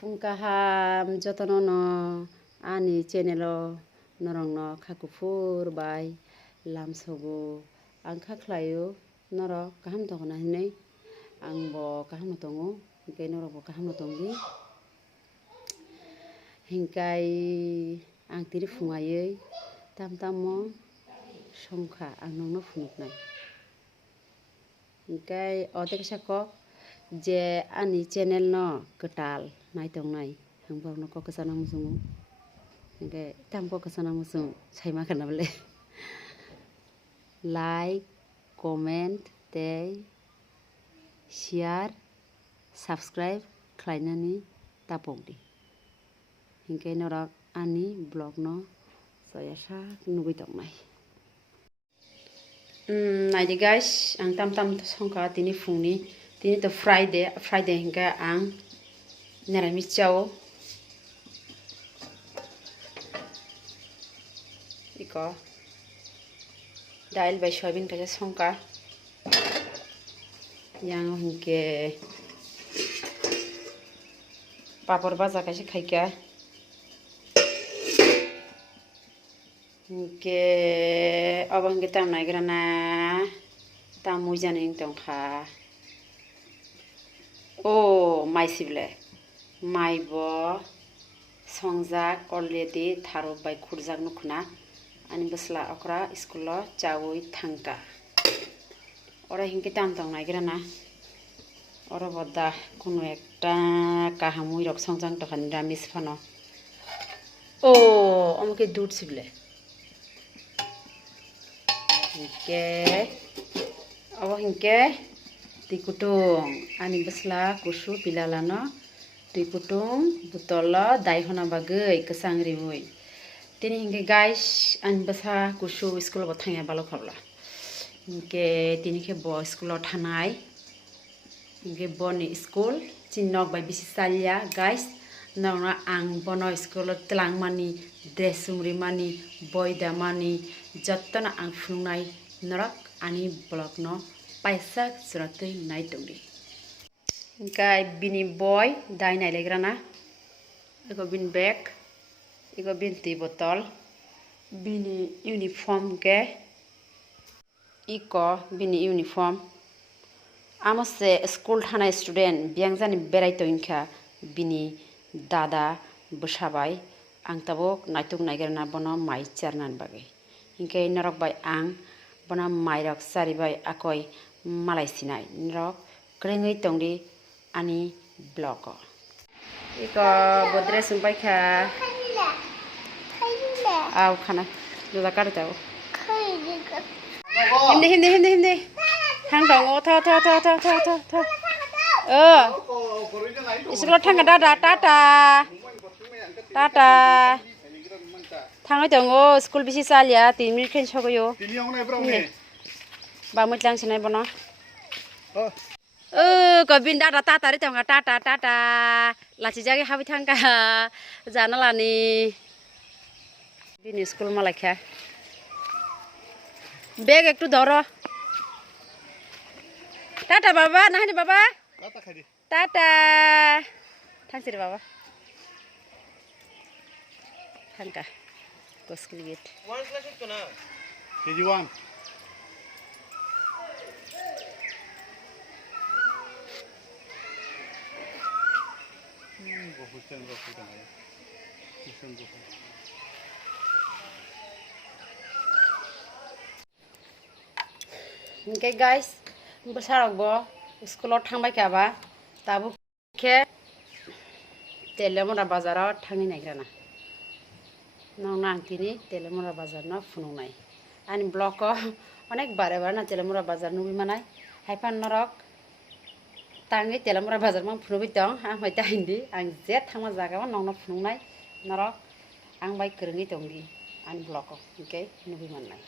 Fungkaham jotonono ani channelo norongno khakufur bai lamsogo ang khaklayo norok kaham tongna hinai angbo kaham tongo hingkai norokbo kaham tongi hingkai ang tiri fungayoi tamtamo songkha ang nongno funuknai hingkai odek sakok je ani channel no ketal naitongnai hangborno kokasana musungu hingkai tam kokasana musung saima kana bole like comment tei share subscribe khlainani tapokdi hingkai norok ani blog no sayasa nugui tongnai naidi guys ang tam songkha tini fungni tini to Friday hingga ang niramis chao iko dail bai soybean kaisa songkha yang hingke papor baja kaisa khaika hingke abo hingke tam naigrana tam mujani tongkha mai sible mai bo songjak already tharok bai khurjak nukhna ani basla okra school lo chawi thangka ora hingke tam tong naigrana ora boda kono ekta kahamui rok songjang tokhan ramis phano amke dud sible hingke abo hingke tikutung ani basla kusu pilala no tikutung butolo daihona bagai kesang riwui tini hingke guys ani basa kusu school bo thangya balo khabla hingke tini ke bo school thanai hingke boni school chinnok bai bisi salya guys nona ang bono school thangmani dress mani boida mani jottona ang fungnai norak ani blog no paisa suratui nai tongdi hingkai bini boy dai nai legrana eko bin bag eko bin ti botol bini uniform ke iko bini uniform amose school thanai student biangjani berai toinka bini dada bwsabai ang tabok naituk naigrana bono mai charnan bagai hingkai norok bai ang bono mai rok sari bai akoi malai sinai norok krengui tongdi ani blog iko bodre sumbai kha aw khana joda kar tao himde thang dong tho isuklo thang dada tata thangai tongo school bisi salya 3 minute khen sogoyo ba mutlang sinai bono kobin dada tata ri tonga tata lachi jagi habi thangka jana lani bini school malakha bag ekটু ধরো tata বাবা নাহানি বাবা tata থাকছি রে বাবা thangka কোস্কুল gate 1 class হতো না KG 1 বহুতন রকম है किशन को hingkai guys besarok bo school thangbai kaba tabu khe telemora bazaro thangi naigrana nong nang tini telemora bazar no funungnai ani blog ko onek bare na telemora bazar nubi manai haifan norok tangi telemora bazar mang funubi tong ang mai ta hindi ang jet thangma jaga ma nong no funungnai norok ang bai krengi tongdi ani blog ko hingkai nubi manai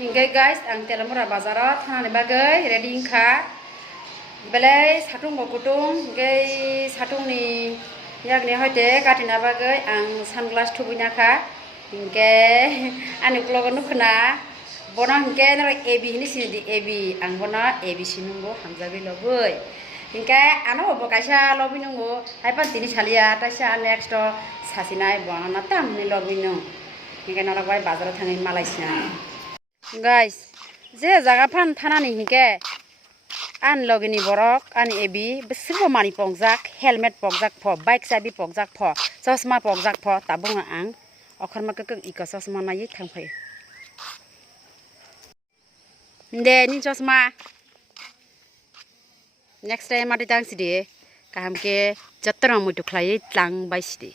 hingkai guys ang telemora bazaro thanani bagai ready kha belai satung bo kutung hingkai satung ni yakni hoite katina bagai ang sunglass thubuina kha hingkai ani blog nukhna bono hingke AB hini sini di AB ang bono ABC nunggo hamjabi loboi Hingke ano bo kaisa lobby nunggu hai pan tini salia taisa next to sasinai buana tam ni lobby nung hingke nora bai bazar thangi Malaysia guys je jaga pan thanani hingke an logini borok an ebi besirbo mani pongjak helmet pongjak pho bike sabi pongjak pho chosma pongjak pho tabunga ang okharma kek ika chosma nai thangphai de ni chosma next time mati tang sidi kaham ke jatrang mutu khlai tlang bai sidi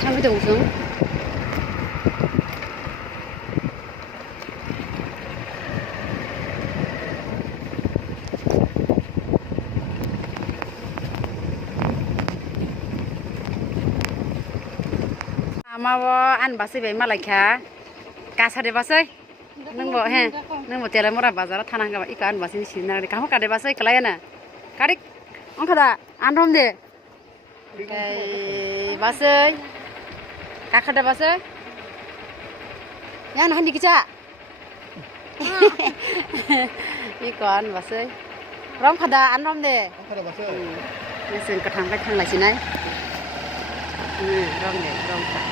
thang dong sung amawo an basi bai malaikha kasade basai nungbo he nungbo tele mora bazar thana ga ika an basi sinna de kaho kade basai klayana kadik onkada anrom de kai basai kakada basai yan handi kicha ikon basai rom khada anrom de khada basai sen kathang kai thang lai sinai rom de rom kha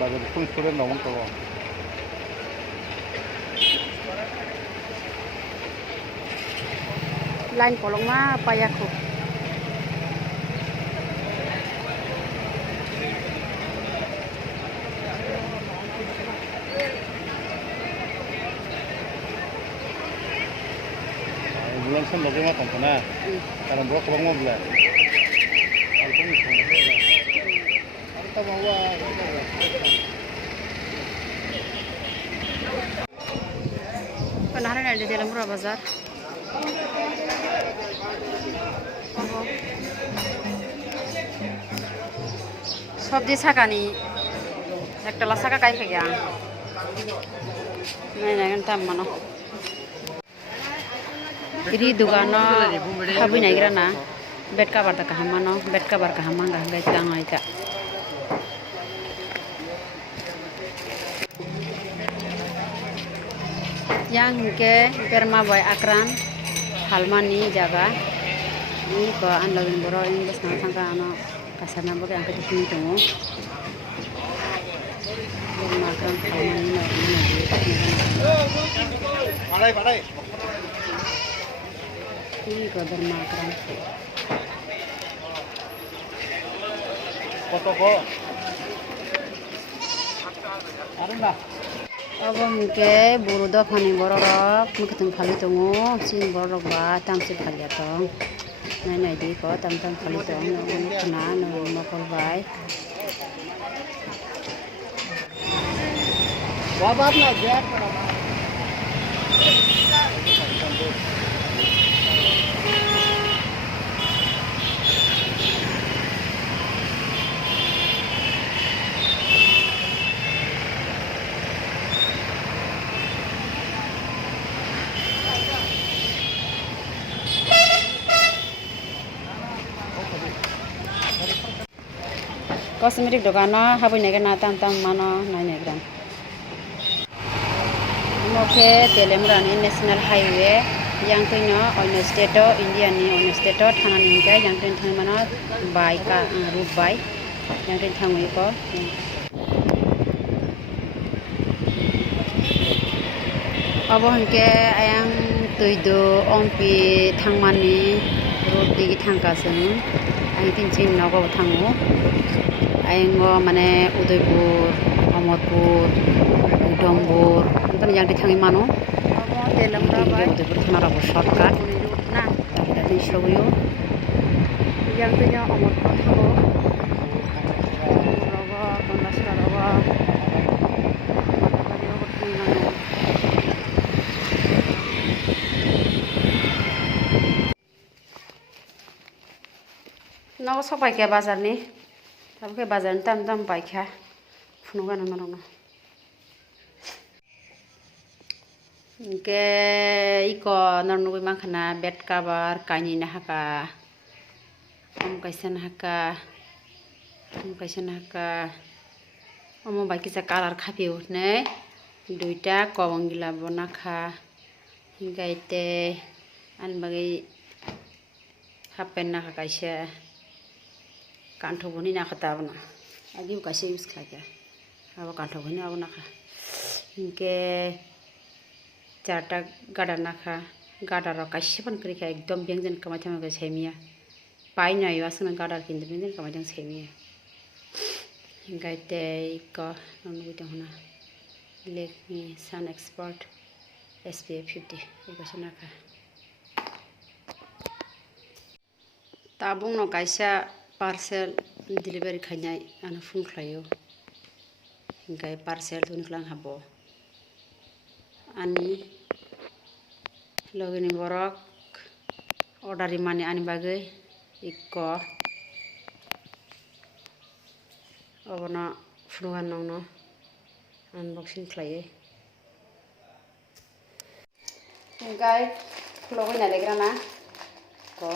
Bagus pun sudah nawang tahu. Lain kolong mah payaku. Bulan sen bagaimana tanpa karena buat keluar mobil. Aku ni semua. Kita bawa. Penaharan ada di dalam murah bazar. Sabdi sakani, ekta saka kai kaya. Nai kan tam mano. Iri dugana habi nai grana. Bed cover tak hamano, bed cover kahamanga gai tang aika. Yang ke perma boy akran halmani jaga ini ko an lagin boro English na sangka ano kasana boke angka dikini tungu perma akran halmani na Padai. ini ko perma akran Foto ko. Arunda. Abang ke buru dah pani borok, mungkin kali tungu, sini borok ba, tam sih kali atau, nai di ko, tam kali tungu, nai kena, nai makol bay. Wabab na jack. Kosmetik dokano habu nega na tam mano nai negram. Moke Telemrani National Highway yang punya on state India ni on state thana ningka yang tin thang mano bike ka road bike yang tin thang ko. Abo hingke ayang tuido ompi thangmani road digi thangkasung ayang tin chin nogo thangu. Ayengo mane Udaipur, Amorpur, Udambur, itu yang dithangi mano. Udaipur thana rabo shortcut. Nah, dari Shoguyo. Yang punya Amorpur thabo. Rabo, Kondasra rabo. Nó sắp bài kia bazar ni, tapi ke bazar tam tam bài kia, phun qua nó. Ke iko narnugui makhana bed cover kaini na haka, kaisa na haka, bai kisa color khapi utne, duita kawangila bonakha, gaite an bagai happen na kaisa. Kanto boni na kata abna agi kaise use khaja abo kanto boni abo nakha inke charta gada nakha gada ro kaise ban kri kha ekdom bengjen kamai thama ga semia pai na yo asna gada kin bengjen kamai jang semia gaite ko nonu ta hona Lakme sun expert SPF 50 ego nakha tabung no kaisa parcel delivery khainai ana phone khlayo hingai parcel tun khlang habo ani logini borok order mani ani bagai ikko obona phruan nongno unboxing khlaye hingai logina legrana ko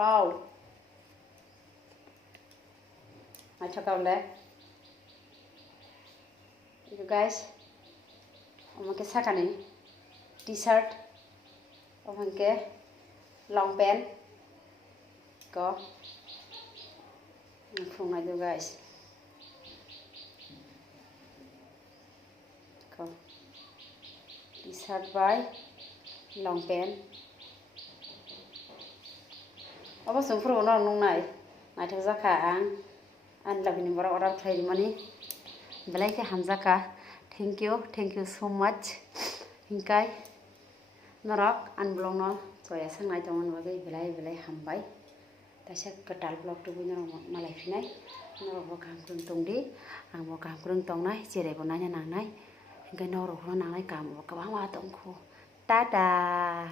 wow, macam kau le, you guys, omong ke sakane, t-shirt, omong ke long pant, ko, phung aja guys, ko, t-shirt by long pant. Apa sumber orang nong nai, macam zaka an lagi ni orang play di mana, belai ke hamzaka, thank you so much, hingkai, norak an belong no, so ya sang nai jangan bagai belai hambai, tasya ketal blog tu punya orang malai finai, norak bokang kurung tong di, ang bokang kurung tong nai, cerai bonanya nang nai, hingkai norak kurang nang nai kamu, kawang wa tongku, tada.